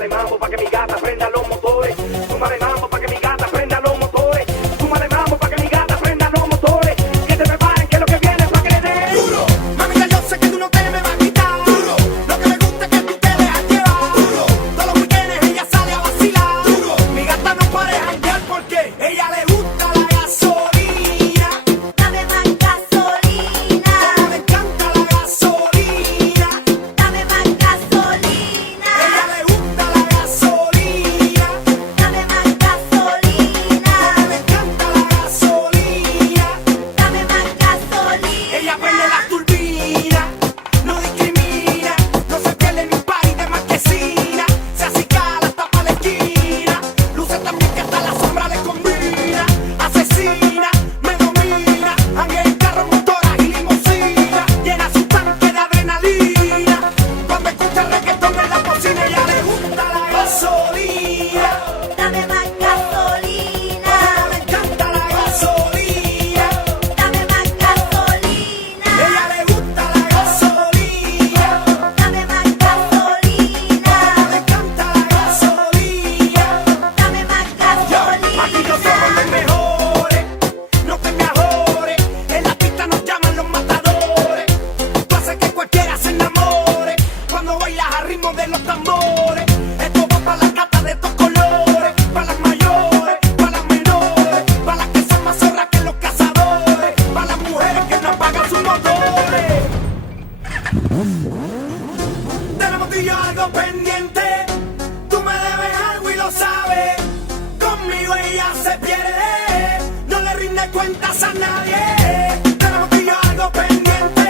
Súmale mambo pa' que mi gata prenda los motores. Súmale mambo pa' que mi gata prenda los motores. Súmale mambo pa' que mi gata prenda los motores. Que se preparen que lo que viene es pa' que le den duro. Mamita, yo sé que tú no te me vas a quitar duro. Lo que me gusta es que tú te dejas llevar duro. Todos los weekendes ella sale a vacilar duro. Mi gata no para de janguear porque ella le gusta la gasolina. Dame más gasolina. Como le encanta la gasolina. Dame más gasolina. Ella le gusta la gasolina. Dame más gasolina. Como le encanta la gasolina. Dame más gasolina. Ella prende la turbina, no discrimina, no se pierde ni un party de marquesina. Se acicala hasta pa' la esquina, luce también que hasta la sombra le combina. Asesina, me domina, anga en carro, motora y limusina. Llena su tanque de adrenalina, cuando escucha reggaetón en la cocina. Ella le gusta la gasolina, Dame más gasolina. como le encanta la gasolina. Dame más gasolina. Ella le gusta la gasolina. Dame más gasolina. Le encanta la gasolina. Dame más gasolina. Aquí no somos los mejores, no te me ajores. En la pista nos llaman los matadores. Tú haces que cualquiera se enamore cuando bailas al ritmo de los tambores. Esto va para las gatas de estos colores, para las mayores, para las menores, para las que son más zorras que los cazadores, para las mujeres que no apagan sus motores. Tenemos tú y yo algo pendiente. Tú me debes algo y lo sabes. Conmigo ella se pierde. No le rinde cuentas a nadie. Tenemos tú y yo algo pendiente.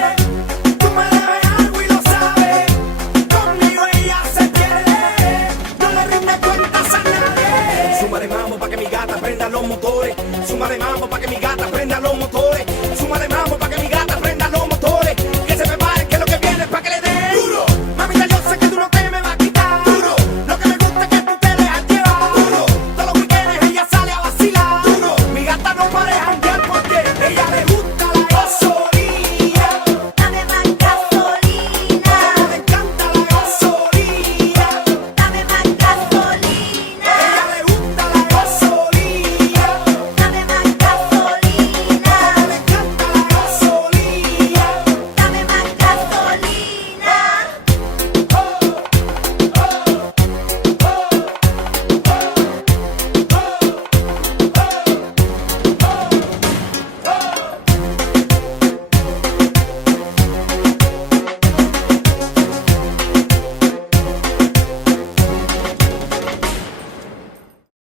Tú me debes algo y lo sabes. Conmigo ella se pierde. No le rinde cuentas a nadie. Súmale mambo pa' que mi gata prenda los motores. Súmale mambo pa' que mi gata prenda los motores.